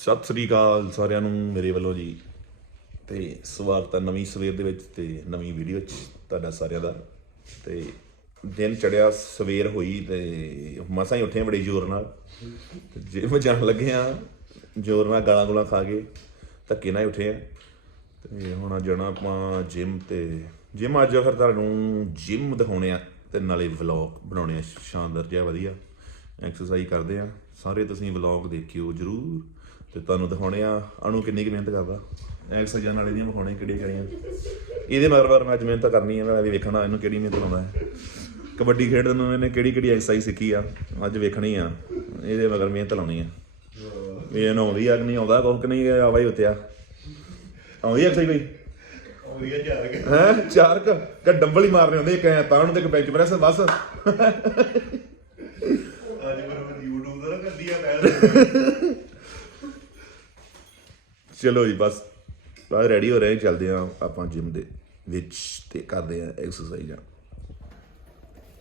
ਸਤਿ ਸ੍ਰੀ ਅਕਾਲ ਸਾਰਿਆਂ ਨੂੰ ਮੇਰੇ ਵੱਲੋਂ ਜੀ। ਤੇ ਸਵਾਗਤ ਹੈ ਨਵੀਂ ਸਵੇਰ ਦੇ ਵਿੱਚ ਤੇ ਨਵੀਂ ਵੀਡੀਓ 'ਚ ਤੁਹਾਡਾ ਸਾਰਿਆਂ ਦਾ। ਤੇ ਦਿਨ ਚੜਿਆ ਸਵੇਰ ਹੋਈ ਤੇ ਮਸਾਂ ਹੀ ਉੱਠੇ ਬੜੇ ਜ਼ੋਰ ਨਾਲ। ਤੇ ਜਿਮ ਜਾਣ ਲੱਗੇ ਆ ਜ਼ੋਰ ਨਾਲ ਗਾਲਾਂ ਗੁਲਾਂ ਖਾ ਕੇ ਧੱਕੇ ਨਾਲ ਹੀ ਉੱਠੇ ਆ ਤੇ ਹੁਣ ਜਾਣਾ ਆਪਾਂ ਜਿਮ ਤੇ। ਜਿਮ ਅੱਜ ਫਿਰ ਤੁਹਾਨੂੰ ਜਿਮ ਦਿਖਾਉਣੇ ਆ ਤੇ ਨਾਲੇ ਵਲੌਗ ਬਣਾਉਣੇ ਆ। ਸ਼ਾਨਦਾਰ ਜਿਹਾ ਵਧੀਆ। ਐਕਸਰਸਾਈਜ਼ ਕਰਦੇ ਆ ਸਾਰੇ ਤੁਸੀਂ ਵਲੌਗ ਦੇਖਿਓ ਜਰੂਰ। ਤੇ ਤੁਹਾਨੂੰ ਦਿਖਾਉਣੇ ਆ। ਅਣੂ ਕਿੰਨੀ ਕੁ ਮਿਹਨਤ ਕਰਦਾ। ਐਕਸਰਸਾਈਜ਼ਾਂ ਨਾਲੇ ਦੀਆਂ ਵਿਖਾਉਣੇ ਕਿਹੜੀਆਂ ਕਿਹੜੀਆਂ। ਇਹਦੇ ਮਗਰ ਮਗਰ ਮੈਂ ਅੱਜ ਮਿਹਨਤ ਕਰਨੀ ਹੈ ਮੈਂ ਵੀ ਵੇਖਣਾ ਇਹਨੂੰ ਕਿਹੜੀ ਮਿਹਨਤ ਲਾਉਂਦਾ ਹੈ। ਕਬੱਡੀ ਖੇਡਣ ਨੂੰ ਇਹਨੇ ਕਿਹੜੀ ਕਿਹੜੀ ਐਕਸਰਸਾਈਜ਼ ਸਿੱਖੀ ਆ ਅੱਜ ਵੇਖਣੀ ਆ। ਇਹਦੇ ਮਗਰ ਮਿਹਨਤ ਲਾਉਣੀ ਆ। ਵੀ ਇਹਨੂੰ ਆਉਂਦੀ ਆ ਕਿ ਨਹੀਂ ਆਉਂਦਾ ਕੁਝ ਕਿ ਨਹੀਂ ਆਵਾ ਹੀ ਉੱਤਿਆ ਆਉਂਦੀ ਐਕਸਰਸਾਈਜ਼ ਬਈ ਕੇ ਹੈ? ਚਾਰ ਕ ਕ ਡੰਬਲ ਹੀ ਮਾਰਨੇ ਹੁੰਦੇ ਇੱਕ ਐ ਤਾਂ ਉਹਨੂੰ ਤੇ ਇੱਕ ਬੈਂਚ ਪ੍ਰੈਸ ਬਸ। ਅੱਜ ਪਰ ਮੈਂ YouTube ਦਾ ਕਰਦੀ ਆ ਮੈਂ ਚਲੋ ਜੀ ਬਸ ਬਸ ਰੈਡੀ ਹੋ ਰਹੇ ਚੱਲਦੇ ਆ ਆਪਾਂ ਜਿਮ ਦੇ ਵਿੱਚ ਤੇ ਕਰਦੇ ਆ ਐਕਸਰਸਾਈਜ਼ਾਂ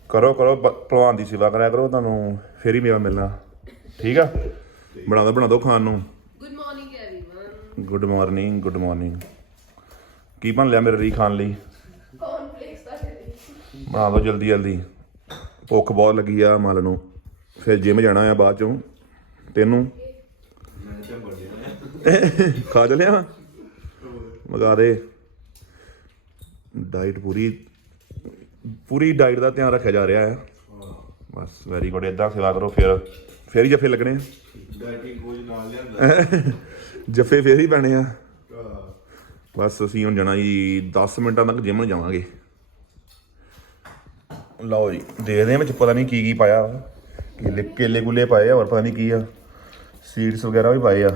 ਕਰੋ ਕਰੋ ਭਲਵਾਨ ਦੀ ਸੇਵਾ ਕਰਿਆ ਕਰੋ ਤੁਹਾਨੂੰ ਫੇਰ ਹੀ ਮੇਰਾ ਮਿਲਣਾ। ਠੀਕ ਆ? ਬਣਾ ਦੋ ਬਣਾ ਦੋ ਖਾਣ ਨੂੰ। Good morning, everyone. Good morning good morning ਕੀ ਬਣ ਲਿਆ ਮੇਰੇ ਲਈ ਖਾਣ ਲਈ? Are ready. ਬਣਾ ਦੋ ਜਲਦੀ ਜਲਦੀ। ਭੁੱਖ ਬਹੁਤ ਲੱਗੀ ਆ ਮਲ ਨੂੰ। ਫਿਰ ਜਿਮ ਜਾਣਾ ਆ ਬਾਅਦ ਚੋਂ। ਤੈਨੂੰ? ਖਾ ਚਲਿਆ ਮਗਾ ਦੇ। ਡਾਈਟ ਪੂਰੀ ਪੂਰੀ ਡਾਈਟ ਦਾ ਧਿਆਨ ਰੱਖਿਆ ਜਾ ਰਿਹਾ ਹੈ ਬਸ ਵੈਰੀ ਗੁੱਡ ਇਦਾਂ ਸੇਵਾ ਕਰੋ ਫਿਰ ਫਿਰ ਹੀ ਜੱਫੇ ਲੱਗਣੇ ਆ। ਡਾਈਟਿੰਗ ਕੋਚ ਨਾਲ ਲਿਆਂਦਾ। ਜੱਫੇ ਫਿਰ ਹੀ ਪੈਣੇ ਆ। ਬਸ ਅਸੀਂ ਹੁਣ ਜਾਣਾ ਜੀ 10 ਮਿੰਟਾਂ ਤੱਕ ਜਿਮ ਨੂੰ ਜਾਵਾਂਗੇ। ਲਓ ਜੀ ਦੇਖਦੇ ਹਾਂ ਵਿੱਚ ਪਤਾ ਨਹੀਂ ਕੀ ਕੀ ਪਾਇਆ। ਵਾ ਕੇਲੇ ਕੇਲੇ ਗੁਲੇ ਪਾਏ ਆ ਹੋਰ ਪਤਾ ਨਹੀਂ ਕੀ ਆ। ਸੀਡਸ ਵਗੈਰਾ ਵੀ ਪਾਏ ਆ।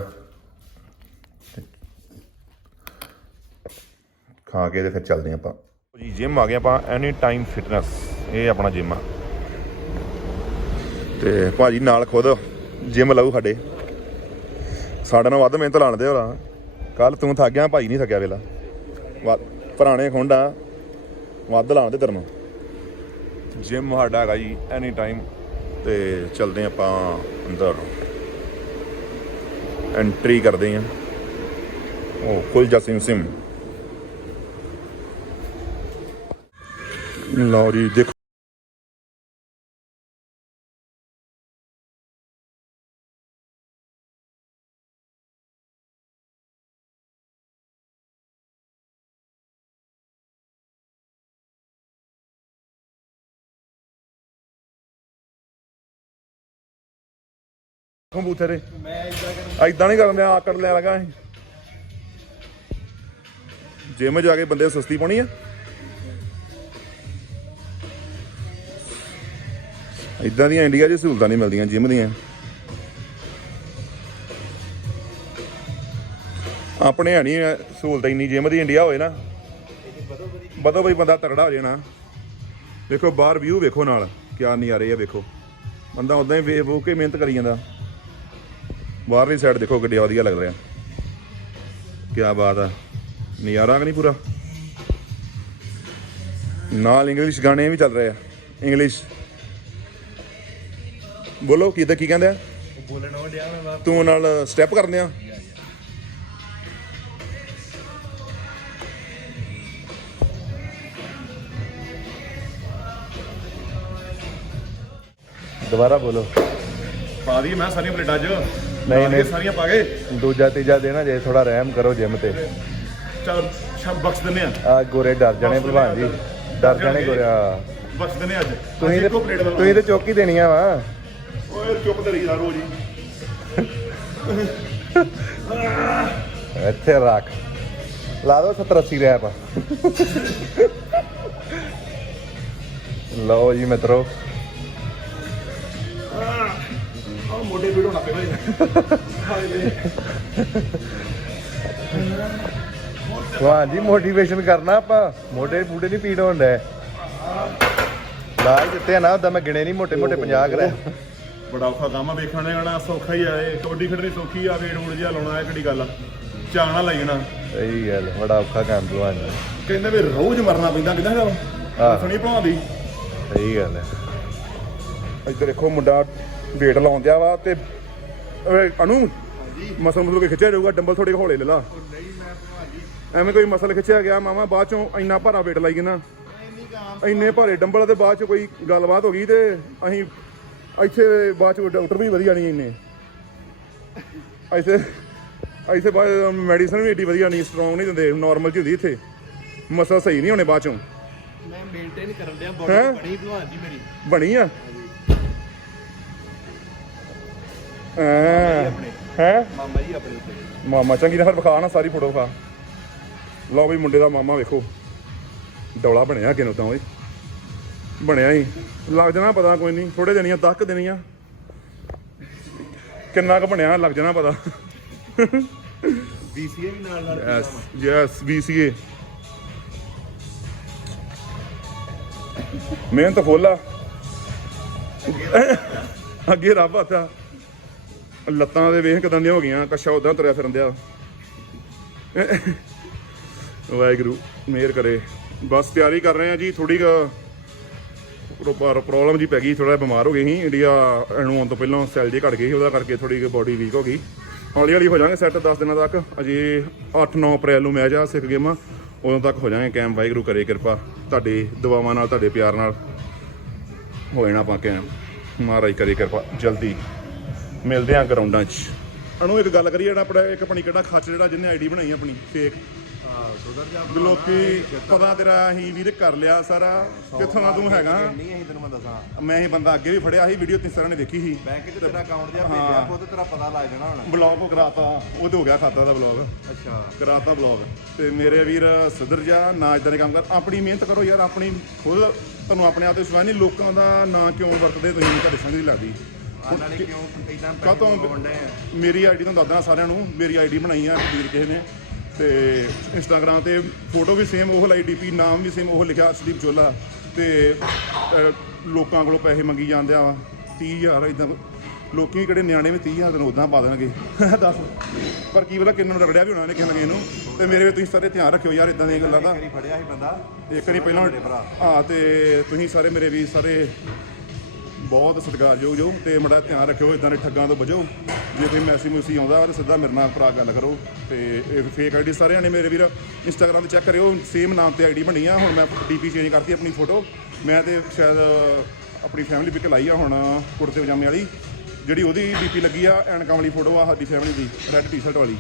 ਖਾ ਕੇ ਤੇ ਫਿਰ ਚੱਲਦੇ ਹਾਂ ਆਪਾਂ। ਜੀ ਜਿਮ ਆ ਗਏ ਆਪਾਂ ਐਨੀ ਟਾਈਮ ਫਿਟਨੈਸ ਇਹ ਆਪਣਾ ਜਿਮ ਆ। ਤੇ ਭਾਜੀ, ਨਾਲ ਖੁਦ ਜਿਮ ਲਾਊ ਸਾਡੇ। ਸਾਡੇ ਨਾਲ ਵੱਧ ਮਿਹਨਤ ਲਾਣਦੇ ਹੋਰਾਂ। ਕੱਲ ਤੂੰ ਥੱਕ ਗਿਆ, ਭਾਈ ਨਹੀਂ ਥੱਕਿਆ ਵੇਲਾ। ਵਾ- ਪੁਰਾਣੇ ਖੁੰਡਾ ਵੱਧ ਲਾਣਦੇ ਤੇਰੇ ਨੂੰ ਜਿਮ ਸਾਡਾ ਹੈਗਾ ਜੀ ਐਨੀ ਟਾਈਮ ਤੇ ਚਲਦੇ ਆਪਾਂ ਅੰਦਰ। ਐਂਟਰੀ ਕਰਦੇ ਆਂ ਉਹ ਕੁਲ ਜਸਿਮ ਸਿਮ ਲਓ ਜੀ ਦੇਖੋ ਕੰਪਿਊਟਰ ਤੇ ਕਰ ਐਦਾਂ ਨਹੀਂ ਕਰਨ ਦਿਆ ਆਕੜ ਲੈ ਲਗਾ ਅਸੀਂ ਜਿਮ ਜਾ ਕੇ ਬੰਦੇ ਸਸਤੀ ਪਾਉਣੀ ਆ? ਇਦਾਂ ਦੀਆਂ ਇੰਡੀਆ 'ਚ ਸਹੂਲਤਾਂ ਨਹੀਂ ਮਿਲਦੀਆਂ ਜਿਮ ਦੀਆਂ। ਆਪਣੇ ਹੈ ਨਹੀਂ ਸਹੂਲਤ ਇੰਨੀ ਜਿਮ ਦੀ ਇੰਡੀਆ ਹੋਏ ਨਾ। ਬਦੋ ਬਈ ਬੰਦਾ ਤਗੜਾ ਹੋ ਜਾਣਾ ਵੇਖੋ ਬਾਹਰ ਵਿਊ ਵੇਖੋ ਨਾਲ, ਕਿਆ ਨਜ਼ਾਰੇ ਆ ਵੇਖੋ। ਬੰਦਾ ਉਦਾਂ ਹੀ ਵੇਖ ਵੋ ਕੇ ਮਿਹਨਤ ਕਰੀ ਜਾਂਦਾ। ਬਾਹਰਲੀ ਸਾਈਡ ਦੇਖੋ ਕਿੱਡੀ ਵਧੀਆ ਲੱਗ ਰਿਹਾ। ਕਿਆ ਬਾਤ ਆ। ਨਜ਼ਾਰਾ ਕਿ ਨਹੀਂ ਪੂਰਾ? ਨਾਲ ਇੰਗਲਿਸ਼ ਗਾਣੇ ਵੀ ਚੱਲ ਰਹੇ ਆ। ਇੰਗਲਿਸ਼ ਬੋਲੋ ਕੀ ਤਾਂ ਕੀ ਕਹਿੰਦੇ ਆ? ਬੋਲਣ ਉਹ ਡਿਆ ਮੈਂ ਤੂੰ ਨਾਲ ਸਟੈਪ ਕਰਦੇ ਆ। ਦੁਬਾਰਾ ਬੋਲੋ। ਪਾ ਦੀ ਮੈਂ ਸਾਰੀਆਂ ਪਲੇਟਾਂ 'ਚ ਨਹੀਂ, ਨਹੀਂ। ਸਾਰੀਆਂ ਪਾ ਗਏ ਦੂਜਾ ਤੀਜਾ ਦੇਣਾ ਜੇ ਥੋੜਾ ਰਹਿਮ ਕਰੋ ਜਿਮ ਤੇ। ਚਲ ਸ਼ਬ ਬਖਸ਼ ਦਿੰਨੇ ਆ। ਆ ਗੋਰੇ ਡਰ ਜਾਣੇ ਭਲਵਾਨ ਜੀ। ਡਰ ਜਾਣੇ ਗੋਰੇ ਆ। ਬਖਸ਼ ਦਿੰਨੇ ਅੱਜ। ਤੁਸੀਂ ਤੇ ਤੁਸੀਂ ਚੌਕੀ ਦੇਣੀਆਂ ਵਾ। ਓਏ ਚੁੱਪ ਤੇ ਰਹੀ ਰੋਜ਼ ਹੀ ਇੱਥੇ ਰੱਖ। ਲਾ ਦੋ 70 80 ਰੈਪ। ਲਓ ਜੀ ਮਿੱਤਰੋ। ਆ ਮੋਢੇ ਜੀ ਮੋਟੀਵੇਸ਼ਨ ਕਰਨਾ ਆਪਾਂ। ਮੋਢੇ ਬੂਢੇ ਨਹੀਂ ਪੀੜ ਹੋਣ ਡੈ ਲਾ ਹੀ ਦਿੱਤੇ ਨਾ ਉਦਾਂ ਮੈਂ ਗਿਣੇ ਨਹੀਂ ਮੋਟੇ ਮੋਟੇ 50 ਕਰੇ ਬੜਾ ਔਖਾ ਕੰਮ ਆ ਵੇਖਣ ਕਹਣਾ ਸੌਖਾ ਹੀ ਆ ਇਹ। ਕਬੱਡੀ ਖੇਡਣੀ ਸੌਖੀ ਆ ਵੇੜ ਊੜ ਜਿਹਾ ਲਾਉਣਾ ਇਹ ਕਿਹੜੀ ਗੱਲ ਆ? ਚਾਣਾ ਲੱਗਣਾ ਸਹੀ ਗੱਲ ਬੜਾ ਔਖਾ ਕੰਮ ਭਲਵਾਨ ਜੀ ਕਹਿੰਦੇ ਵੀ ਰੋਜ਼ ਮਰਨਾ ਪੈਂਦਾ ਕਿਦਾਂ ਦਾ ਹਾਂ। ਸੁਣੀ ਭਲਾਉਂਦੀ ਸਹੀ ਗੱਲ ਹੈ ਇੱਧਰ ਦੇਖੋ ਮੁੰਡਾ ਵੇਟ ਲਾਉਂਦਿਆ ਵਾ ਤੇ ਓਏ ਅਨੂ ਮਸਲ ਮਸਲ ਕੇ ਖਿੱਚਿਆ ਜਾਊਗਾ ਡੰਬਲ ਥੋੜੇ ਹੌਲੇ ਲੈ ਲਾ। ਐਵੇਂ ਕੋਈ ਮਸਲ ਖਿੱਚਿਆ ਗਿਆ ਮਾਮਾ ਬਾਅਦ ਚੋਂ ਇੰਨਾ ਭਾਰਾ ਵੇਟ ਲਾਈ ਨਾ। ਇੰਨੀ ਭਾਰੇ ਡੰਬਲ ਤੇ ਬਾਅਦ ਚ ਕੋਈ ਗੱਲਬਾਤ ਹੋ ਗਈ ਤੇ ਅਸੀਂ ਇੱਥੇ ਬਾਅਦ ਚ ਡਾਕਟਰ ਵੀ ਵਧੀਆ ਨਹੀਂ ਇੰਨੇ। ਇੱਥੇ ਇੱਥੇ ਬਾਅਦ ਮੈਡੀਸਨ ਵੀ ਏਡੀ ਵਧੀਆ ਨਹੀਂ ਸਟਰੋਂਗ ਨਹੀਂ ਦਿੰਦੇ ਨਾਰਮਲ ਚ ਹੁੰਦੀ ਇੱਥੇ। ਮਸਲ ਸਹੀ ਨਹੀਂ ਹੋਣੇ ਬਾਅਦ ਚੋਂ। ਮੈਂ ਮੇਨਟੇਨ ਕਰਨ ਡਿਆ ਹੈਂ? ਬੋਡੀ ਬਣੀ ਭਲਵਾਨ ਜੀ ਮੇਰੀ। ਬਣੀ ਆ? ਹੈ? ਹੈ? ਮਾਮਾ ਜੀ ਆਪਣੇ ਉੱਤੇ। ਮਾਮਾ ਚੰਗੀ ਤਰ੍ਹਾਂ ਵਿਖਾ ਨਾ ਸਾਰੀ ਫੋਟੋ ਵਿਖਾ। ਲਓ ਵੀ ਮੁੰਡੇ ਦਾ ਮਾਮਾ ਵੇਖੋ। ਡੌਲਾ ਬਣਿਆ ਅੱਗੇ ਨੂੰ ਤਾਂ ਓਏ। ਬਣਿਆ ਹੀ। ਲੱਗ ਜਾਣਾ ਪਤਾ ਕੋਈ ਨਹੀਂ। ਥੋੜੇ ਦਿਨੀਆਂ ਤੱਕ ਦੇਣੀਆਂ ਕਿੰਨਾ ਕੁ ਬਣਿਆ ਲੱਗ ਜਾਣਾ ਪਤਾ। ਬੀਸੀਏ ਵੀ ਨਾਲ ਨਾਲ ਯੈਸ ਯੈਸ BCA ਮਿਹਨਤ ਫੋਲਾ ਅੱਗੇ ਰੱਬ ਹੱਥਾ ਲੱਤਾਂ ਦੇ ਵੇਖ ਕਿਦਾਂ ਦੀਆਂ ਹੋ ਗਈਆਂ ਕੱਛਾ ਉਦਾਂ ਤੁਰਿਆ ਫਿਰਨ ਦਿਆ। ਵਾਹਿਗੁਰੂ ਮਿਹਰ ਕਰੇ। ਬਸ ਤਿਆਰੀ ਕਰ ਰਹੇ ਆ ਜੀ ਥੋੜੀ ਪ੍ਰੋਬਲਮ ਜੀ ਪੈ ਗਈ ਥੋੜਾ ਬਿਮਾਰ ਹੋ ਗਏ ਸੀ ਇੰਡੀਆ ਨੂੰ ਆਉਣ ਤੋਂ ਪਹਿਲਾਂ ਸੈਲ ਜੇ ਘਟ ਗਏ ਸੀ, ਉਹਦਾ ਕਰਕੇ ਥੋੜੀ ਜਿਹੀ ਬੋਡੀ ਵੀਕ ਹੋ ਗਈ। ਹੌਲੀ ਹੌਲੀ ਹੋ ਜਾਾਂਗੇ ਸੈੱਟ 10 ਦਿਨਾਂ ਤੱਕ, ਅਜੇ 8-9 ਅਪ੍ਰੈਲ ਨੂੰ ਮੈਚ ਆ ਸਿੱਖ ਗੇਮਾਂ, ਉਦੋਂ ਤੱਕ ਹੋ ਜਾਾਂਗੇ ਕੈਮ ਵਾਹਿਗੁਰੂ ਕਰੇ ਕਿਰਪਾ, ਤੁਹਾਡੇ ਦੁਆਵਾਂ ਨਾਲ, ਤੁਹਾਡੇ ਪਿਆਰ ਨਾਲ। ਹੋ ਜਾਣਾ ਆਪਾਂ ਕੈਮ ਮਹਾਰਾਜ ਕਰੇ ਕਿਰਪਾ, ਜਲਦੀ। ਮਿਲਦੇ ਆਂ ਗਰਾਊਂਡਾਂ 'ਚ। ਅਣੂ ਇੱਕ ਗੱਲ ਕਰੀਏ ਜਿਹੜਾ ਆਪਣਾ, ਇੱਕ ਆਪਣੀ ਕਿਹੜਾ ਖੱਚ ਜਿਹੜਾ, ਜਿਹਨੇ ਆਈਡੀ ਬਣਾਈ ਆਪਣੀ ਫੇਕ ਸੁਧਰ ਜਾ ਲੋਕੀ ਪਤਾ ਤੇਰਾ ਅਸੀਂ ਵੀਰ ਕਰ ਲਿਆ ਸਾਰਾ। ਕਿੱਥੋਂ ਦਾ ਤੂੰ ਹੈਗਾ? ਨਹੀਂ ਅਸੀਂ ਤੈਨੂੰ ਮੈਂ ਦੱਸਾਂ ਮੈਂ ਇਹ ਬੰਦਾ ਅੱਗੇ ਵੀ ਫੜਿਆ ਸੀ ਵੀਡੀਓ ਤਿੰਨ ਸਾਰਿਆਂ ਨੇ ਦੇਖੀ ਸੀ। ਬੈਂਕ 'ਚ ਤੇਰਾ ਅਕਾਊਂਟ ਜਿਹਾ ਭੇਜਿਆ ਖੁਦ ਤੇਰਾ ਪਤਾ ਲੱਗ ਜਾਣਾ ਹੁਣ। ਬਲੌਗ ਕਰਾਤਾ। ਉਹ ਤੇ ਹੋ ਗਿਆ ਖਾਤਾ ਦਾ ਬਲੌਗ ਅੱਛਾ। ਕਰਾਤਾ ਬਲੌਗ ਤੇ ਮੇਰੇ ਵੀਰ ਸੁਧਰ ਜਾ ਨਾ ਇਦਾਂ ਦੇ ਕੰਮ ਕਰ। ਆਪਣੀ ਮਿਹਨਤ ਕਰੋ ਯਾਰ ਆਪਣੀ ਖੁਦ ਤੁਹਾਨੂੰ ਆਪਣੇ ਆਪ ਤੇ ਵਿਸ਼ਵਾਸ ਨਹੀਂ ਲੋਕਾਂ ਦਾ ਨਾਂ ਕਿਉਂ ਵਰਤਦੇ ਤੁਸੀਂ? ਤੁਹਾਡੇ ਸਮਝ ਨਹੀਂ ਲੱਗਦੀ ਨਾਲੇ ਕਿਉਂ ਇਦਾਂ ਆ? ਮੇਰੀ ਆਈਡੀ ਤੁਹਾਨੂੰ ਦੱਸਦਾ ਸਾਰਿਆਂ ਨੂੰ। ਮੇਰੀ ਆਈਡੀ ਬਣਾਈ ਆ ਵੀਰ ਕਿਸੇ ਨੇ। ਤੇ ਇੰਸਟਾਗ੍ਰam ਤੇ ਫੋਟੋ ਵੀ ਸੇਮ ਉਹ ਲਾਈ ਡੀਪੀ ਨਾਮ ਵੀ ਸੇਮ ਉਹ ਲਿਖਿਆ ਅਰਸ਼ਦੀਪ ਚੋਲਾ ਤੇ ਅਹ, ਲੋਕਾਂ ਕੋਲੋਂ ਪੈਸੇ ਮੰਗੀ ਜਾਂਦੇ ਆ। 30000 ਇਦਾਂ ਲੋਕੀ ਕਿਹੜੇ ਨਿਆਣੇ ਵੀ 30000 ਤੈਨੂੰ ਉਦਾਂ ਪਾ ਦੇਣਗੇ। ਦੱਸ। ਪਰ ਕੀ ਪਤਾ ਕਿੰਨਾਂ ਨੂੰ ਰਗੜਿਆ ਵੀ ਹੋਣਾ ਨੇ ਕਿਸੇ ਲਗੇ ਇਹਨੂੰ। ਤੇ ਮੇਰੇ ਵੀ ਤੁਸੀਂ ਸਾਰੇ ਧਿਆਨ ਰੱਖਿਓ ਯਾਰ ਇਦਾਂ ਦੀਆਂ ਗੱਲਾਂ ਦਾ ਕਰੀ ਫੜਿਆ ਸੀ ਬੰਦਾ। ਇੱਕ ਵਾਰੀ ਪਹਿਲਾਂ। ਹਾਂ ਤੇ ਤੁਸੀਂ ਸਾਰੇ ਮੇਰੇ ਵੀ ਸਾਰੇ ਬਹੁਤ ਸਤਿਕਾਰਯੋਗ ਜੋ ਤੇ ਮੜਾ ਧਿਆਨ ਰੱਖਿਓ ਇਦਾਂ ਦੇ ਠੱਗਾਂ ਤੋਂ ਬਚੋ। ਜੇ ਕੋਈ ਮੈਸੇਜ ਮੂਸੀ ਆਉਂਦਾ ਤਾਂ ਸਿੱਧਾ ਮੇਰੇ ਨਾਲ ਭਰਾ ਗੱਲ ਕਰੋ। ਤੇ ਇਹ ਫੇਕ ਆਈਡੀ ਸਾਰਿਆਂ ਨੇ ਮੇਰੇ ਵੀਰ ਇੰਸਟਾਗ੍ਰam ਤੇ ਚੈੱਕ ਕਰਿਓ ਸੇਮ ਨਾਮ ਤੇ ਆਈਡੀ ਬਣੀ ਆ। ਹੁਣ ਮੈਂ ਡੀਪੀ ਚੇਂਜ ਕਰਤੀ ਆਪਣੀ ਫੋਟੋ ਮੈਂ ਤੇ ਸ਼ਾਇਦ ਆਪਣੀ ਫੈਮਿਲੀ ਪਿਕ ਲਾਈ ਆ ਹੁਣ ਕੁੜਤੇ ਪਜਾਮੇ ਵਾਲੀ। ਜਿਹੜੀ ਉਹਦੀ ਡੀਪੀ ਲੱਗੀ ਆ ਐਨਕਾਂ ਵਾਲੀ ਫੋਟੋ ਆ ਸਾਡੀ ਫੈਮਿਲੀ ਦੀ ਰੈੱਡ ਟੀ-ਸ਼ਰਟ ਵਾਲੀ।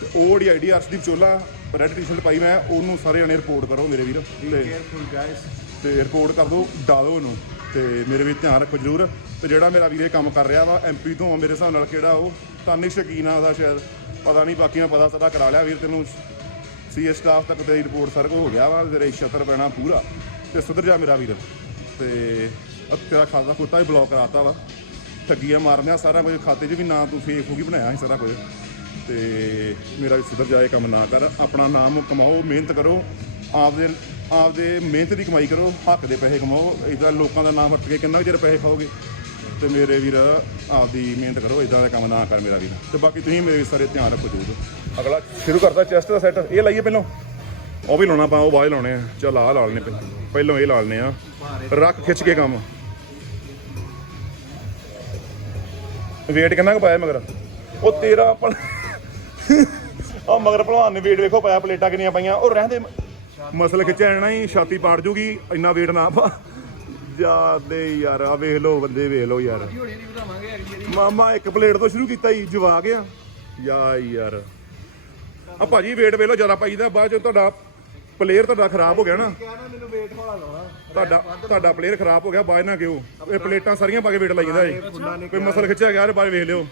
ਤੇ ਉਹ ਜਿਹੜੀ ID Arshdeep Chola red T shirt ਪਾਈ ਮੈਂ ਉਹਨੂੰ ਸਾਰੇ ਜਣੇ ਰਿਪੋਰਟ ਕਰੋ ਮੇਰੇ ਵੀਰ। ਤੇ ਤੇ ਰਿਪੋਰਟ ਕਰ ਦਿਓ ਡਾਲੋ ਉਹਨੂੰ। ਤੇ ਮੇਰੇ ਵੀ ਧਿਆਨ ਰੱਖੋ ਜਰੂਰ। ਤੇ ਜਿਹੜਾ ਮੇਰਾ ਵੀਰੇ ਕੰਮ ਕਰ ਰਿਹਾ ਵਾ ਐਮਪੀ ਤੋਂ ਆ ਮੇਰੇ ਹਿਸਾਬ ਨਾਲ ਕਿਹੜਾ ਉਹ ਤਾਨੀ ਸ਼ਕੀਨ ਆ ਉਹਦਾ ਸ਼ਾਇਦ। ਪਤਾ ਨਹੀਂ ਬਾਕੀ ਬਾਕੀਆਂ ਪਤਾ ਸਦਾ ਕਰਾ ਲਿਆ ਵੀਰ ਤੈਨੂੰ। ਸੀਏ ਸਟਾਫ ਤੱਕ ਤੇਰੀ ਰਿਪੋਰਟ ਸਰ ਕੋ ਹੋ ਗਿਆ ਵਾ, ਤੇਰੇ ਛਤਰ ਪੈਣਾ ਪੂਰਾ। ਤੇ ਸੁਧਰ ਜਾ ਮੇਰਾ ਵੀਰ। ਤੇ ਅਹ ਤੇਰਾ ਖਾਤਾ ਖੁੱਤਾ ਵੀ ਬਲੌਕ ਕਰਾਤਾ ਵਾ। ਠੱਗੀਆਂ ਮਾਰਨਿਆ ਸਾਰਾ ਕੁਝ, ਖਾਤੇ 'ਚ ਵੀ ਨਾਂ ਤੂੰ ਫੇਕ ਹੋ ਗਈ ਬਣਾਇਆ ਸੀ ਸਾਰਾ ਕੁਝ। ਤੇ ਮੇਰਾ ਵੀ ਸੁਧਰ ਜਾਏ ਕੰਮ ਨਾ ਕਰ। ਆਪਣਾ ਨਾਮ ਕਮਾਓ, ਮਿਹਨਤ ਕਰੋ। ਆਪਦੇ ਆਪਦੇ ਮਿਹਨਤ ਦੀ ਕਮਾਈ ਕਰੋ, ਹੱਕ ਦੇ ਪੈਸੇ ਕਮਾਓ ਇਦਾਂ ਲੋਕਾਂ ਦਾ ਨਾਮ ਵਰਤ ਕੇ ਕਿੰਨਾ ਕੁ ਚਿਰ ਪੈਸੇ ਖਾਓਗੇ? ਤੇ ਮੇਰੇ ਵੀਰ, ਆਪਦੀ ਮਿਹਨਤ ਕਰੋ ਇਦਾਂ ਦਾ ਕੰਮ ਨਾ ਕਰ ਮੇਰਾ ਵੀਰ। ਤੇ ਬਾਕੀ ਤੁਸੀਂ ਮੇਰੇ ਸਾਰੇ ਧਿਆਨ ਰੱਖੋ ਜਰੂਰ। ਅਗਲਾ ਸ਼ੁਰੂ ਕਰਦਾ ਚੈਸਟ ਦਾ ਸੈੱਟ ਇਹ ਲਾਈਏ ਪਹਿਲਾਂ। ਉਹ ਵੀ ਲਾਉਣਾ ਪਾ ਉਹ ਬਾਅਦ ਲਾਉਣੇ ਆ। ਚੱਲ ਆ ਲਾ ਲੈਣੇ ਪਹਿਲਾਂ। ਪਹਿਲਾਂ ਇਹ ਲਾ ਲੈਣੇ ਆ ਰੱਖ ਖਿੱਚ ਕੇ ਕੰਮ। ਵੇਟ ਕਿੰਨਾ ਕੁ ਪਾਇਆ ਮਗਰ? ਉਹ ਤੇਰਾ ਆਪਣ ਆ ਮਗਰ ਭਲਵਾਨ ਨੇ ਵੇਟ ਵੇਖੋ ਪਾਇਆ, ਪਲੇਟਾਂ ਕਿੰਨੀਆਂ ਪਾਈਆਂ। ਉਹ ਰਹਿੰਦੇ ਮਸਲ ਖਿੱਚਿਆ ਜਾਣਾ ਹੀ, ਛਾਤੀ ਪਾੜ ਜੂਗੀ, ਇੰਨਾ ਵੇਟ ਨਾ ਪਾ। ਜਾਦੇ ਯਾਰ ਆ ਵੇਖ ਲੋ ਬੰਦੇ, ਵੇਖ ਲੋ ਯਾਰ। ਮਾਮਾ, ਇੱਕ ਪਲੇਟ ਤੋਂ ਸ਼ੁਰੂ ਕੀਤਾ ਹੀ ਜਵਾ ਗਿਆ ਯਾ ਯਾਰ। ਆ ਭਾਜੀ ਵੇਟ ਵੇਖ ਲੋ ਜ਼ਿਆਦਾ ਪਾਈਦਾ ਬਾਅਦ ਚ ਤੁਹਾਡਾ ਪਲੇਅਰ ਤੁਹਾਡਾ ਖਰਾਬ ਹੋ ਗਿਆ ਨਾ। ਮੈਨੂੰ ਵੇਟ ਹੌਲਾ ਲਾਉਣਾ ਤੁਹਾਡਾ ਤੁਹਾਡਾ ਪਲੇਅਰ ਖਰਾਬ ਹੋ ਗਿਆ, ਬਾਅਦ ਨਾ ਕਿਉਂ? ਇਹ ਪਲੇਟਾਂ ਸਾਰੀਆਂ ਪਾ ਕੇ ਵੇਟ ਲਾਈਦਾ ਏ ਜੀ। ਕੋਈ ਮਸਲ ਖਿੱਚਿਆ ਗਿਆ, ਬਾਅਦ ਵੇਖ ਲਿਓ।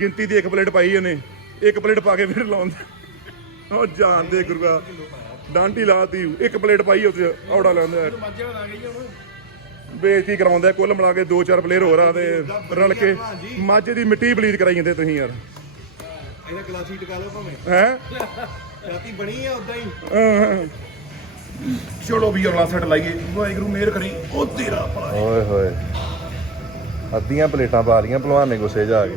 ਗਿਣਤੀ ਦੀ ਇੱਕ ਪਲੇਟ ਪਾਈ ਇਹਨੇ। ਇੱਕ ਪਲੇਟ ਪਾ ਕੇ ਵੇਟ ਲਾਉਂਦਾ। ਉਹ ਜਾਣ ਦੇ ਗੁਰੂਆ। ਡਾਂਟੀ ਲਾਤੀ ਇੱਕ ਪਲੇਟ ਪਾਈ ਉੱਤੇ ਔੜਾ ਲਾਉਂਦਾ ਮੱਝਾਂ ਆ। ਗਈ ਹੁਣ ਬੇਇੱਜ਼ਤੀ ਕਰਾਉਂਦਾ ਕੁੱਲ ਮਿਲਾ ਕੇ ਦੋ ਚਾਰ ਪਲੇਅਰ ਹੋਰ ਆ ਤੇ ਰਲ ਕੇ ਮੱਝ ਦੀ ਮਿੱਟੀ ਬਲੀਚ ਕਰਾਈ ਜਾਂਦੇ ਤੁਸੀਂ ਯਾਰ। ਇਹਦਾ ਗਲਾਸੀ ਟਕਾ ਲਓ ਭਾਵੇਂ। ਹੈ? ਰਾਤੀ ਬਣੀ ਆ ਉਦਾਂ ਹੀ। ਚਲੋ ਵੀ ਅਗਲਾ ਸੈੱਟ ਲਾਈਏ। ਵਾਹਿਗੁਰੂ ਮਿਹਰ ਕਰੀ ਉਹ ਤੇਰਾ ਭਲਾ ਓਏ ਹੋਏ। ਅੱਧੀਆਂ ਪਲੇਟਾਂ ਪਾ ਲੀਆਂ ਭਲਵਾਨ ਨੇ ਗੁੱਸੇ 'ਚ ਆ ਕੇ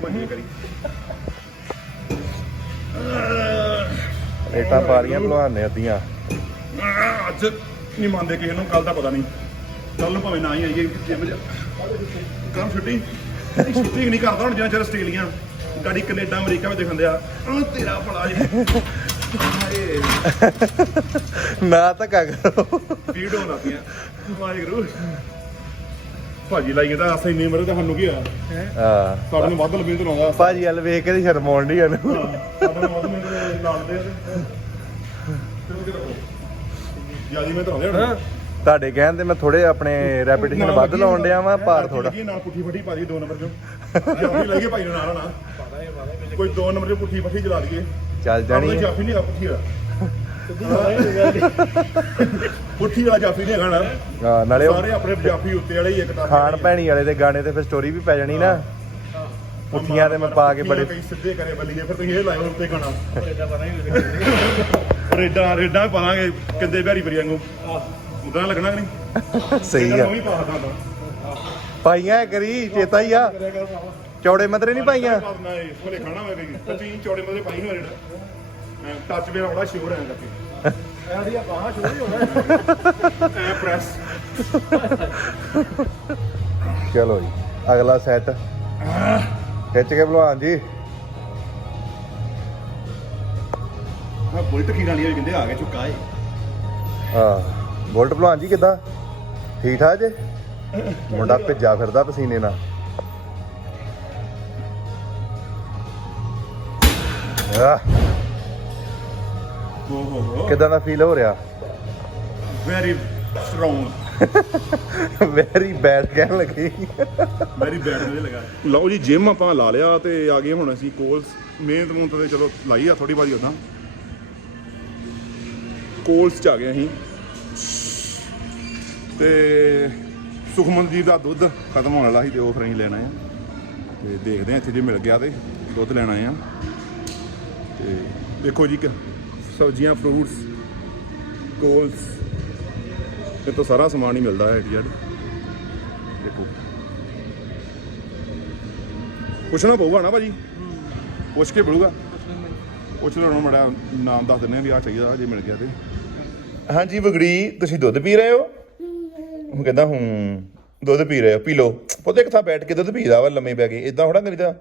ਪਲੇਟਾਂ ਪਾ ਲੀਆਂ ਭਲਵਾਨ ਨੇ ਅੱਧੀਆਂ। ਅੱਜ ਨਹੀਂ ਮੰਨਦੇ ਕਿਸੇ ਨੂੰ ਕੱਲ ਦਾ ਪਤਾ ਨਹੀਂ। ਕੱਲ ਨੂੰ ਭਾਵੇਂ ਨਾ ਹੀ ਆਈਏ ਜਿਮ ਜਾ। ਕੰਮ ਛੁੱਟੀ। ਛੁੱਟੀ ਨਹੀਂ ਕਰਦਾ ਹੁਣ ਜਿੰਨਾ ਚਿਰ ਆਸਟ੍ਰੇਲੀਆ। ਗਾੜੀ ਕੈਨੇਡਾ ਅਮਰੀਕਾ ਵਿੱਚ ਦੇਖਣ ਦਿਆ। ਉਹ ਤੇਰਾ ਭਲਾ ਜੀ ਨਾ ਧੱਕਾ ਕਰੋ। ਵੀਡੀਓ ਲਾਤੀਆਂ ਵਾਹਿਗੁਰੂ। ਭਾਜੀ ਲਾਈਏ ਤਾਂ ਅਸਾਂ ਇੰਨੀ ਉਮਰ ਤੇ ਸਾਨੂੰ ਕੀ ਆ ਹਾਂ? ਸਾਡੇ ਨੂੰ ਵੱਧ ਲੰਬੀ ਤੋਂ ਲਾਉਂਦਾ। ਭਾਜੀ ਵੱਲ ਵੇਖ ਕੇ ਤੇ ਸ਼ਰਮ ਆਉਂਦੀ ਇਹਨੂੰ ਸਾਡੇ ਨੂੰ ਵੱਧ ਮਿੰਟ ਲਾਉਂਦੇ। ਜਿਆਦੀ ਮੈਂ ਤਾਂ ਹੁੰਦੇ ਹੁਣ ਤੁਹਾਡੇ ਕਹਿਣ ਤੇ ਮੈਂ ਥੋੜੇ ਆਪਣੇ ਰੈਪੀਟੇਸ਼ਨ ਵੱਧ ਲਾਉਣ ਡਿਆ ਵਾਂ ਭਾਰ ਥੋੜਾ ਨਾਲ ਪੁੱਠੀ ਫੱਟੀ ਪਾ ਦੀ ਦੋ ਨੰਬਰ ਚੋਂ। ਜਾਫੀ ਲੱਗੇ ਭਾਈ ਨੂੰ ਨਾਲ। ਨਾ ਕੋਈ ਦੋ ਨੰਬਰ ਚੋਂ ਪੁੱਠੀ ਫੱਟੀ ਚਲਾ ਜਾਣੀ ਜਾਣੀ ਹੈ। ਜਾਫੀ ਨਹੀਂ ਆ ਪੁੱਠੀ ਵਾਲਾ। ਪੁੱਠੀ ਵਾਲਾ ਜਾਫੀ ਨਹੀਂ ਨਾ। ਹਾਂ ਨਾਲੇ ਸਾਰੇ ਆਪਣੇ ਜਾਫੀ ਉੱਤੇ ਵਾਲੇ ਹੀ ਇੱਕ ਤਾਂ ਖਾਣ ਭੈਣੀ ਵਾਲੇ ਦੇ ਗਾਣੇ ਤੇ ਫਿਰ ਸਟੋਰੀ ਵੀ ਪੈ ਜਾਣੀ ਨਾ। ਪੁੱਠੀਆਂ ਤੇ ਮੈਂ ਪਾ ਕੇ ਬੜੇ ਸਿੱਧੇ ਕਰੇ ਬੱਲੀਏ ਫਿਰ ਤੁਸੀਂ ਇਹ ਲਾਇਓ ਉੱਤੇ ਗਾਣਾ। ਰੇਡਾਂ ਰੇਡਾਂ ਪਾਵਾਂਗੇ ਕਿੰਦੇ ਬਿਹਾਰੀ ਬਰੀ ਵਾਂਗੂ। ਉਦਾਂ ਲੱਗਣਾ ਕਿ ਨਹੀਂ? ਸਹੀ ਆ। ਉਹ ਵੀ ਪਾ ਸਕਦਾ ਪਾਈਆਂ ਕਰੀ ਚੇਤਾ ਹੀ ਆ। ਚੌੜੇ ਮਤਰੇ ਨਹੀਂ ਪਾਈਆਂ? ਕਰਨਾ ਇਹ ਉਹਨੇ ਖਾਣਾ ਹੋਵੇ ਕਈ ਤੁਸੀਂ ਚੌੜੇ ਮਦੇ ਪਾਈ ਨੂੰ ਰੇਡਾ ਟੱਚ ਮੇਰਾ ਬੜਾ ਸ਼ੋਰ ਹੈ ਕਰਕੇ ਐਡੀ ਆ ਬਾਹਾਂ ਸ਼ੋਰ ਹੀ ਹੋਣਾ। ਐ ਪ੍ਰੈਸ ਚਲੋ ਜੀ ਅਗਲਾ ਸੈੱਟ ਖਿੱਚ ਕੇ ਭਲਵਾਨ ਜੀ। ਹਾਂ ਬੁਲਟ ਕੀ ਗਾਲੀ ਕਹਿੰਦੇ ਆ ਗਿਆ ਚੁੱਕਾ ਏ। ਹਾਂ ਬੋਲਟ ਭਲਵਾਨ ਜੀ ਕਿੱਦਾਂ? ਠੀਕ ਠਾਕ ਜੇ? ਮੁੰਡਾ ਭਿੱਜਾ ਫਿਰਦਾ ਪਸੀਨੇ ਨਾਲ। ਆਹ, ਓ ਹੋ ਹੋ। ਕਿੱਦਾਂ ਦਾ ਫੀਲ ਹੋ ਰਿਹਾ? ਵੈਰੀ ਸਟਰੋਂਗ ਵੈਰੀ ਬੈਡ ਕਹਿਣ ਲੱਗੀ। ਵੈਰੀ ਬੈਡ ਮੇਰੇ ਲਗਾ। ਲਓ ਜੀ ਜਿਮ ਆਪਾਂ ਲਾ ਲਿਆ ਤੇ ਆ ਗਏ ਹੁਣ ਅਸੀਂ ਕੋਲਸ ਮਿਹਨਤ ਨੂੰ ਤੇ ਚਲੋ ਲਾਈ ਆ ਥੋੜੀ ਬਾਜੀ ਉਦਾਂ ਕੋਲਸ ਚ ਆ ਗਏ ਅਸੀਂ। ਤੇ ਸੁਖਮਨ ਜੀ ਦਾ ਦੁੱਧ ਖਤਮ ਹੋਣ ਵਾਲਾ ਸੀ ਤੇ ਉਹ ਫਿਰ ਅਸੀਂ ਲੈਣਾ ਆ। ਤੇ ਦੇਖਦੇ ਆ ਇੱਥੇ ਜੇ ਮਿਲ ਗਿਆ ਤੇ ਦੁੱਧ ਲੈਣਾ ਆ। ਤੇ ਦੇਖੋ ਜੀ ਸਬਜ਼ੀਆਂ ਫਰੂਟਸ ਕੋਲਸ ਇਹ ਤੋਂ ਸਾਰਾ ਸਮਾਨ ਹੀ ਮਿਲਦਾ ਹੈ ਏਟੀਐਡ ਦੇਖੋ। ਪੁੱਛਣਾ ਪਊਗਾ ਨਾ ਭਾਜੀ? ਪੁੱਛ ਕੇ ਮਿਲੂਗਾ? ਪੁੱਛ ਲਓ ਮੜਾ ਨਾਮ ਦੱਸ ਦਿੰਦੇ ਆ ਵੀ ਆ ਚਾਹੀਦਾ ਜੇ ਮਿਲ ਗਿਆ ਤੇ। ਹਾਂਜੀ ਵਗੜੀ ਤੁਸੀਂ ਦੁੱਧ ਪੀ ਰਹੇ ਹੋ? ਉਹ ਕਹਿੰਦਾ ਹੂੰ ਦੁੱਧ ਪੀ ਰਹੇ ਹੋ ਪੀ ਲਓ। ਪੁੱਤ ਇੱਕ ਥਾਂ ਬੈਠ ਕੇ ਦੁੱਧ ਪੀਦਾ ਵਾ ਲੰਮੇ ਪੈ ਕੇ ਇਦਾਂ ਥੋੜਾ ਕਰੀਦਾ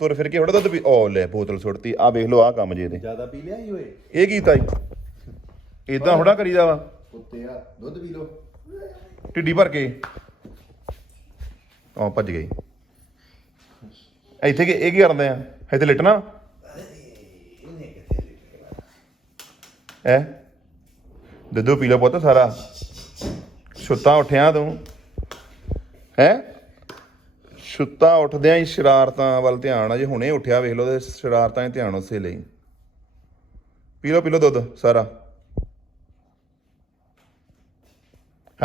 ਤੁਰ ਫਿਰ ਕੇ ਥੋੜਾ ਦੁੱਧ ਪੀ ਓ ਲੈ ਬੋਤਲ ਸੁੱਟਤੀ ਆ ਵੇਖ ਲਓ ਆ ਕੰਮ ਜੇ ਇਹਦੇ। ਜ਼ਿਆਦਾ ਪੀ ਲਿਆ ਹੀ ਓਏ? ਇਹ ਕੀ ਤਾਈ? ਇਦਾਂ ਥੋੜਾ ਕਰੀਦਾ ਵਾ? ਕੁੱਤੇ ਆ ਦੁੱਧ ਪੀ ਲੋ ਢਿੱਡੀ ਭਰ ਕੇ। ਆ ਭੱਜ ਗਈ। ਇੱਥੇ ਕੀ ਇਹ ਕੀ ਕਰਦੇ ਆ? ਇੱਥੇ ਲਿਟਣਾ? ਐ ਦੁੱਧ ਪੀ ਲਓ ਪੁੱਤ ਸਾਰਾ। ਸੁੱਤਾ ਉੱਠਿਆ ਤੂੰ। ਹੈ? ਸੁੱਤਾ ਉੱਠਦਿਆਂ ਹੀ ਸ਼ਰਾਰਤਾਂ ਵੱਲ ਧਿਆਨ ਆ ਜੇ ਹੁਣੇ ਉੱਠਿਆ ਵੇਖ ਲਓ ਤੇ ਸ਼ਰਾਰਤਾਂ 'ਚ ਧਿਆਨ ਉਸੇ ਲਈ। ਪੀ ਲਓ ਪੀ ਲਓ ਦੁੱਧ ਸਾਰਾ।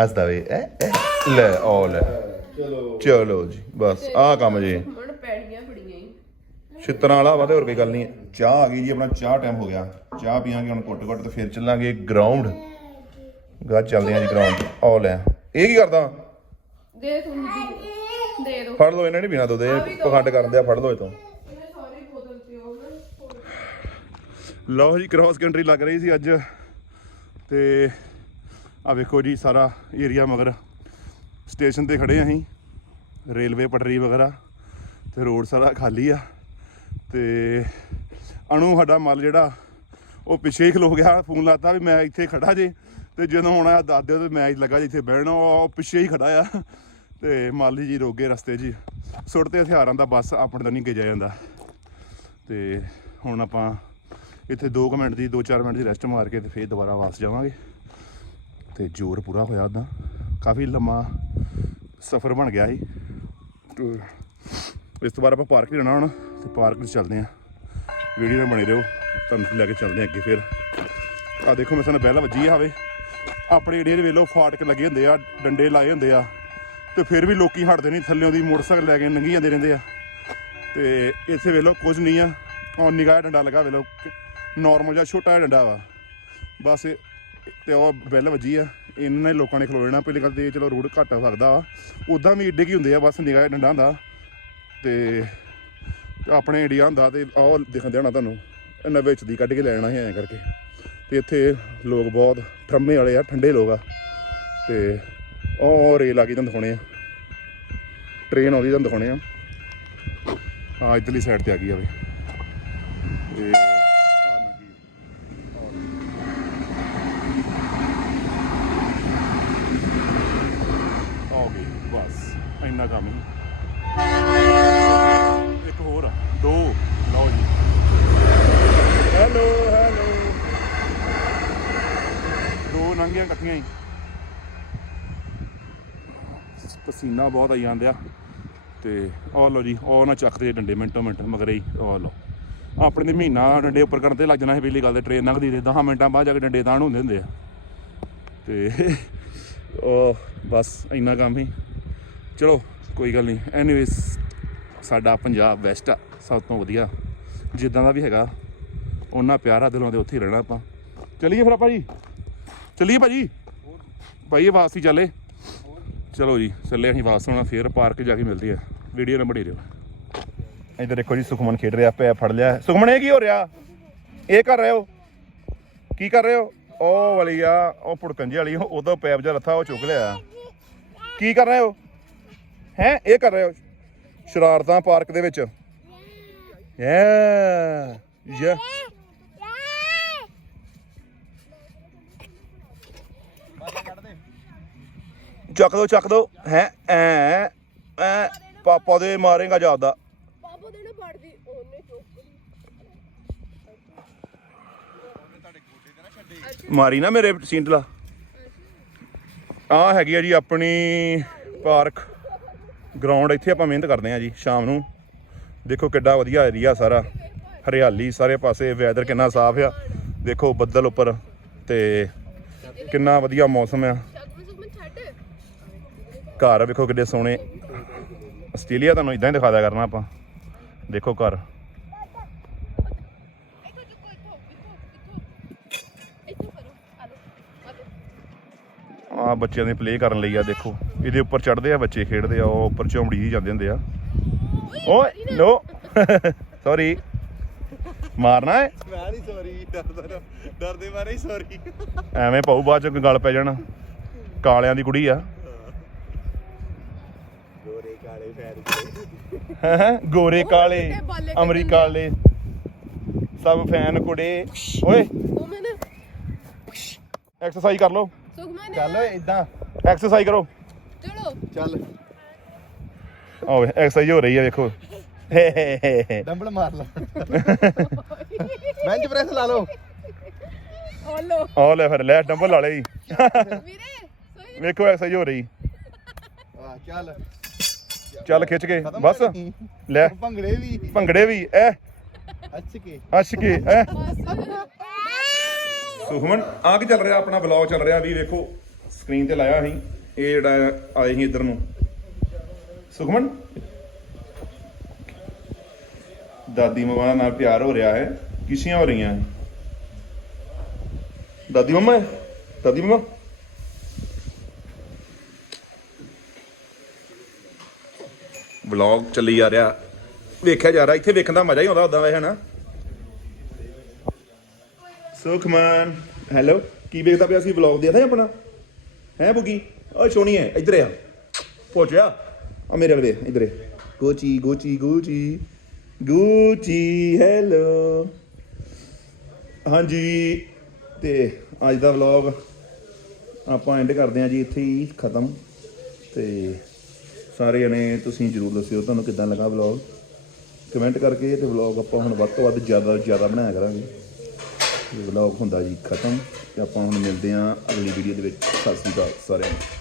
ਹੱਸਦਾ ਵੇ ਐ ਐ, ਲੈ ਓ ਲੈ। ਚਲੋ। ਚਲੋ ਜੀ ਬਸ ਆਹ ਕੰਮ ਜੀ। ਹੁਣ ਪੈੜੀਆਂ ਬੜੀਆਂ ਹੀ। ਛਿੱਤਰਾਂ ਵਾਲਾ ਵਾ ਤੇ ਹੋਰ ਕੋਈ ਗੱਲ ਨਹੀਂ। ਹੈ। ਚਾਹ ਆ ਗਈ ਜੀ ਆਪਣਾ ਚਾਹ ਟਾਈਮ ਹੋ ਗਿਆ। ਚਾਹ ਪੀਾਂਗੇ ਹੁਣ ਘੁੱਟ ਘੁੱਟ ਤੇ ਫਿਰ ਚੱਲਾਂਗੇ। ਗਰਾਊਂਡ ਗਾ ਚੱਲਦੇ ਆਂ ਜੀ ਗਰਾਊਂਡ ਓ ਲੈ। ਇਹ ਕੀ ਕਰਦਾ? ਦੇ ਤੂੰ ਦੀ ਦੇ ਦੋ। ਫੜ ਲਓ ਇਹਨਾਂ ਨੇ ਪੀਣਾ ਦੁੱਧ ਇਹ ਪਖੰਡ ਕਰਦੇ ਆ ਫੜ ਲਓ ਇਹ ਤੋਂ। ਲਓ ਜੀ ਕ੍ਰਾਸ ਕੰਟਰੀ ਲੱਗ ਰਹੀ ਸੀ ਅੱਜ। ਤੇ ਆ ਵੇਖੋ ਜੀ ਸਾਰਾ ਏਰੀਆ ਮਗਰ ਸਟੇਸ਼ਨ ਤੇ ਖੜੇ ਆਂ ਅਸੀਂ। ਰੇਲਵੇ ਪਟਰੀ ਵਗੈਰਾ। ਤੇ ਰੋਡ ਸਾਰਾ ਖਾਲੀ ਆ। ਤੇ ਅਣੂ ਸਾਡਾ ਮੱਲ ਜਿਹੜਾ ਉਹ ਪਿੱਛੇ ਹੀ ਖਲੋ ਗਿਆ। ਫੋਨ ਲਾਤਾ ਵੀ ਮੈਂ ਇੱਥੇ ਖੜਾ ਜੇ। ਤੇ ਜਦੋਂ ਹੁਣ ਦੱਸ ਦਾਦੇ ਤੇ ਮੈਂ ਲੱਗਾ ਜਿੱਥੇ ਬਹਿਣਾ, ਉਹ ਪਿੱਛੇ ਹੀ ਖੜਾ ਆ। ਤੇ ਮਾਲੀ ਜੀ ਰੋਗੇ ਰਸਤੇ 'ਚ ਸੁੱਟ ਤੇ ਹਥਿਆਰਾਂ ਦਾ ਬਸ ਆਪਣੇ ਦਾ ਨਹੀਂ ਗਿਆ ਜਾਂਦਾ। ਤੇ ਹੁਣ ਆਪਾਂ ਇੱਥੇ 2 ਮਿੰਟ ਦੀ 2-4 ਮਿੰਟ ਦੀ ਰੈਸਟ ਮਾਰ ਕੇ ਤੇ ਫੇਰ ਦੁਬਾਰਾ ਵਾਪਸ ਜਾਵਾਂਗੇ। ਤੇ ਜ਼ੋਰ ਪੂਰਾ ਹੋਇਆ ਉਦਾਂ ਕਾਫੀ ਲੰਮਾ ਸਫ਼ਰ ਬਣ ਗਿਆ ਸੀ। ਤੇ ਇਸ ਤੋਂ ਬਾਅਦ ਆਪਾਂ ਪਾਰਕ ਜਾਣਾ ਹੁਣ ਤੇ ਪਾਰਕ 'ਚ ਚੱਲਦੇ ਆਂ ਵੀਡੀਓ ਨਾਲ ਬਣੇ ਰਹੋ। ਤੁਹਾਨੂੰ ਲੈ ਕੇ ਚੱਲਦੇ ਆਂ ਅੱਗੇ ਫਿਰ। ਆ ਦੇਖੋ ਮੈਂ ਸਾਨੂੰ ਬੈਲ ਵੱਜੀ ਆ ਹਵੇ। ਆਪਣੇ ਏਰੀਏ ਦੇ ਵੇਲੋ ਫਾਟਕ ਲੱਗੇ ਹੁੰਦੇ ਆ, ਡੰਡੇ ਲਾਏ ਹੁੰਦੇ ਆ। ਤੇ ਫਿਰ ਵੀ ਲੋਕੀ ਹਟਦੇ ਨਹੀਂ ਥੱਲਿਓਂ ਦੀ ਮੋਟਰਸਾਈਕਲ ਲੈ ਕੇ ਲੰਘੀ ਜਾਂਦੇ ਰਹਿੰਦੇ ਆ। ਤੇ ਇੱਥੇ ਵੇਲੋ ਕੁਝ ਨਹੀਂ ਆ। ਉਹ ਨਿਗਾਹ ਡੰਡਾ ਲੱਗਾ ਵੇਲੋ ਨਾਰਮਲ ਜਿਹਾ ਛੋਟਾ ਜਿਹਾ ਡੰਡਾ ਵਾ। ਬਸ ਇਹ- ਤੇ ਉਹ ਬੈਲ ਵੱਜੀ ਆ। ਇਹਨਾਂ ਨੇ ਲੋਕਾਂ ਨੇ ਖਲੋ ਲੈਣਾ ਪਹਿਲੀ ਗੱਲ ਤੇ ਚਲੋ ਰੋਡ ਘੱਟ ਹੋ ਸਕਦਾ ਵਾ। ਉਦਾਂ ਵੀ ਏਡੇ ਕੀ ਹੁੰਦੇ ਆ, ਬਸ ਨਿਗਾਹ ਡੰਡਾ ਹੁੰਦਾ। ਤੇ ਆਪਣੇ ਇੰਡੀਆ ਹੁੰਦਾ ਤੇ ਉਹ ਦਿਖਣ ਹੋਣਾ ਤੁਹਾਨੂੰ ਇਹਨਾਂ ਵਿੱਚ ਦੀ ਕੱਢ ਕੇ ਲੈ ਜਾਣਾ ਸੀ ਐਂ ਕਰਕੇ। ਤੇ ਇੱਥੇ ਲੋਕ ਬਹੁਤ ਠਰਮੇ ਵਾਲੇ ਆ, ਠੰਡੇ ਲੋਕ ਆ। ਤੇ ਉਹ ਰੇਲ ਆ ਗਈ ਤੁਹਾਨੂੰ ਦਿਖਾਉਣੇ ਆ। ਟ੍ਰੇਨ ਆਉਂਦੀ ਤੁਹਾਨੂੰ ਦਿਖਾਉਣੇ ਆ। ਆ ਇਧਰਲੀ ਸਾਈਡ ਤੇ ਆ ਗਈ ਆਵੇ ਵੇ ਆ ਗਈ, ਬਸ, ਇੰਨਾ ਕੰਮ ਹੀ ਇੱਕ ਹੋਰ ਆ, ਦੋ ਲਓ ਜੀ ਹੈਲੋ ਹੈਲੋ ਦੋ ਨੰਗੀਆਂ ਹੀ ਪਸੀਨਾ ਬਹੁਤ ਆਈ ਜਾਂਦਿਆ। ਤੇ ਆਹ ਲਓ ਜੀ ਉਹ ਨਾ ਚੱਕਦੇ ਡੰਡੇ ਮਿੰਟੋ ਮਿੰਟ, ਮਗਰੇ ਹੀ ਆਹ ਲਓ। ਆਪਣੇ ਦੇ ਮਹੀਨਾ ਡੰਡੇ ਉੱਪਰ ਕਰਨ ਤੇ ਲੱਗ ਜਾਣਾ ਸੀ ਪਹਿਲੀ ਗੱਲ ਤੇ ਟ੍ਰੇਨ ਲੰਘਦੀ ਤੇ 10 ਮਿੰਟਾਂ ਬਾਅਦ ਜਾ ਕੇ ਡੰਡੇ ਤਾਣ ਹੁੰਦੇ ਹੁੰਦੇ ਆ। ਤੇ ਉਹ ਬਸ ਇੰਨਾ ਕੰਮ ਹੀ ਚਲੋ, ਕੋਈ ਗੱਲ ਨਹੀਂ। ਐਨੀਵੇਸ ਸਾਡਾ ਪੰਜਾਬ ਵੈਸਟ ਆ, ਸਭ ਤੋਂ ਵਧੀਆ। ਜਿੱਦਾਂ ਦਾ ਵੀ ਹੈਗਾ ਉਹਨਾਂ ਪਿਆਰਾ ਦਿਲੋਂ ਦੇ ਉੱਥੇ ਹੀ ਰਹਿਣਾ ਆਪਾਂ। ਚਲਿਏ ਫਿਰ ਆਪਾਂ ਜੀ। ਚੱਲੀਏ ਭਾਜੀ? ਭਾਈ ਇਹ ਵਾਪਸੀ ਚੱਲੇ। ਚਲੋ ਜੀ, ਚੱਲੇ ਅਸੀਂ ਵਾਪਸ ਹੋਣਾ ਫੇਰ ਪਾਰਕ ਜਾ ਕੇ ਮਿਲਦੇ ਆ ਵੀਡੀਓ ਨਾਲ ਬਣੀ ਰਹੋ ਇੱਧਰ ਦੇਖੋ ਜੀ, ਸੁਖਮਨ ਖੇਡ ਰਿਹਾ, ਪਿਆ ਫੜ ਲਿਆ। ਸੁਖਮਨ, ਇਹ ਕੀ ਹੋ ਰਿਹਾ? ਇਹ ਕਰ ਰਹੇ ਹੋ? ਕੀ ਕਰ ਰਹੇ ਹੋ? ਉਹ ਵਾਲੀ ਆ, ਉਹ ਪੁੜਕੰਜੇ ਵਾਲੀ ਉਹਦਾ ਪੈਪ ਜਿਹਾ ਲੱਥਾ, ਉਹ ਚੁੱਕ ਲਿਆ। ਕੀ ਕਰ ਰਹੇ ਹੋ? ਹੈ? ਇਹ ਕਰ ਰਹੇ ਹੋ? ਸ਼ਰਾਰਤਾਂ ਪਾਰਕ ਦੇ ਵਿੱਚ। ਯਾ ਯਾ ਚੱਕ ਦੋ ਚੱਕ ਦੋ। ਹੈ ਐ ਐ ਪਾਪਾ ਦੇ ਮਾਰੇਗਾ ਜਾਪਦਾ ਬਾਬੂ ਦੇ ਨੂੰ ਪੜਦੀ ਉਹਨੇ ਚੁੱਕ ਮਾਰੀ ਨਾ ਮੇਰੇ ਸਿੰਡਲਾ। ਆ ਹੈਗੀ ਆ ਜੀ ਆਪਣੀ ਪਾਰਕ। ਗਰਾਊਂਡ ਇੱਥੇ ਆਪਾਂ ਮਿਹਨਤ ਕਰਦੇ ਆ ਜੀ ਸ਼ਾਮ ਨੂੰ। ਦੇਖੋ ਕਿੱਡਾ ਵਧੀਆ ਏਰੀਆ ਸਾਰਾ। ਹਰਿਆਲੀ ਸਾਰੇ ਪਾਸੇ ਵੈਦਰ ਕਿੰਨਾ ਸਾਫ਼ ਆ। ਦੇਖੋ ਬੱਦਲ ਉੱਪਰ ਤੇ ਕਿੰਨਾ ਵਧੀਆ ਮੌਸਮ ਆ। ਘਰ ਵੇਖੋ ਕਿੱਡੇ ਸੋਹਣੇ। ਆਸਟ੍ਰੇਲੀਆ ਤੁਹਾਨੂੰ ਇਦਾਂ ਹੀ ਦਿਖਾ ਦਿਆ ਕਰਨਾ ਆਪਾਂ। ਦੇਖੋ ਘਰ। ਆ ਬੱਚਿਆਂ ਦੇ ਪਲੇ ਕਰਨ ਲਈ ਆ ਦੇਖੋ। ਇਹਦੇ ਉੱਪਰ ਚੜਦੇ ਆ ਬੱਚੇ ਖੇਡਦੇ ਆ ਉਹ ਉੱਪਰ ਝੌਂਬੜੀ ਜਾਂਦੇ ਹੁੰਦੇ ਆ। ਓਏ ਨੋ ਸੌਰੀ ਮਾਰਨਾ ਹੈ ਮੈਂ ਨਹੀਂ ਸੌਰੀ ਡਰਦਾ ਡਰਦੇ ਮਾਰੇ ਸੌਰੀ ਐਵੇਂ ਪਾਉ ਬਾਅਦ ਚ ਗਲ ਪੈ ਜਾਣਾ। ਕਾਲਿਆਂ ਦੀ ਕੁੜੀ ਆ। ਹੈਂ? ਗੋਰੇ ਕਾਲੇ ਅਮਰੀਕਾ ਵਾਲੇ। ਸਭ ਫੈਨ ਕੁੜੇ। ਓਏ। ਸੁਗਮਨ ਐਕਸਰਸਾਈਜ਼ ਕਰ ਲਓ। ਸੁਗਮਨ ਚੱਲ ਓਏ ਇਦਾਂ ਐਕਸਰਸਾਈਜ਼ ਕਰੋ। ਚਲੋ। ਚੱਲ। ਓਏ ਐਕਸਰਸਾਈਜ਼ ਹੋ ਰਹੀ ਆ ਵੇਖੋ। ਡੰਬਲ ਮਾਰ ਲਾ। ਬੈਂਚ ਪ੍ਰੈਸ ਲਾ ਲਓ। ਲਓ। ਆ ਲੈ ਫਿਰ ਲੈ ਡੰਬਲ ਲਾ ਲਈ ਵੀਰੇ ਵੇਖੋ ਐਕਸਰਸਾਈਜ਼ ਹੋ ਰਹੀ। ਆ ਚੱਲ। ਚੱਲ ਖਿੱਚ ਕੇ ਬਸ। ਲੈ। ਭੰਗੜੇ ਵੀ। ਭੰਗੜੇ ਵੀ ਐ। ਅੱਛ ਕੇ। ਅੱਛ ਕੇ ਐ। ਸੁਖਮਨ ਆ ਕੀ ਚੱਲ ਰਿਹਾ? ਆਪਣਾ ਵਲੌਗ ਚੱਲ ਰਿਹਾ ਵੀ ਵੇਖੋ ਸਕਰੀਨ ਤੇ ਲਾਇਆ ਅਸੀਂ ਇਹ ਜਿਹੜਾ ਆਏ ਸੀ ਇੱਧਰ ਨੂੰ। ਸੁਖਮਨ? ਦਾਦੀ ਮਮਾ ਨਾਲ ਪਿਆਰ ਹੋ ਰਿਹਾ ਹੈ। ਕਿਸੀਆਂ ਹੋ ਰਹੀਆਂ? ਦਾਦੀ ਮਮਾ? ਦਾਦੀ ਮਮਾ? ਵਲੌਗ ਚੱਲੀ ਜਾ ਰਿਹਾ। ਵੇਖਿਆ ਜਾ ਰਿਹਾ ਇੱਥੇ ਵੇਖਣ ਦਾ ਮਜ਼ਾ ਹੀ ਆਉਂਦਾ ਉਦਾਂ ਵੈਸੇ ਹਨਾ। ਸੁਖਮਨ ਹੈਲੋ ਕੀ ਵੇਖਦਾ ਪਿਆ ਸੀ ਵਲੌਗ ਦੇਖਦਾ ਆਪਣਾ? ਹੈ ਬੁਗੀ? ਓਏ ਸੋਣੀ ਹੈ ਇੱਧਰ ਆ। ਪਹੁੰਚਿਆ ਆ ਮੇਰੇ ਵਾਲੇ ਵੇਖ, ਇੱਧਰ ਗੋਚੀ ਗੋਚੀ ਗੋਚੀ। ਗੋਚੀ ਹੈਲੋ। ਹਾਂਜੀ। ਤੇ ਅੱਜ ਦਾ ਵਲੌਗ ਆਪਾਂ ਐਂਡ ਕਰਦੇ ਹਾਂ ਜੀ ਇੱਥੇ ਹੀ ਖਤਮ। ਤੇ ਸਾਰੇ ਜਣੇ ਤੁਸੀਂ ਜਰੂਰ ਦੱਸਿਓ ਤੁਹਾਨੂੰ ਕਿੱਦਾਂ ਲੱਗਾ ਵਲੌਗ ਕਮੈਂਟ ਕਰਕੇ ਤੇ ਵਲੌਗ ਆਪਾਂ ਹੁਣ ਵੱਧ ਤੋਂ ਵੱਧ ਜ਼ਿਆਦਾ ਤੋਂ ਜ਼ਿਆਦਾ ਬਣਾਇਆ ਕਰਾਂਗੇ। ਇਹ ਵਲੌਗ ਹੁੰਦਾ ਜੀ ਖਤਮ ਤੇ ਆਪਾਂ ਹੁਣ ਮਿਲਦੇ ਹਾਂ ਅਗਲੀ ਵੀਡੀਓ ਦੇ ਵਿੱਚ। ਸਤਿ ਸ੍ਰੀ ਅਕਾਲ ਸਾਰਿਆਂ ਨੂੰ।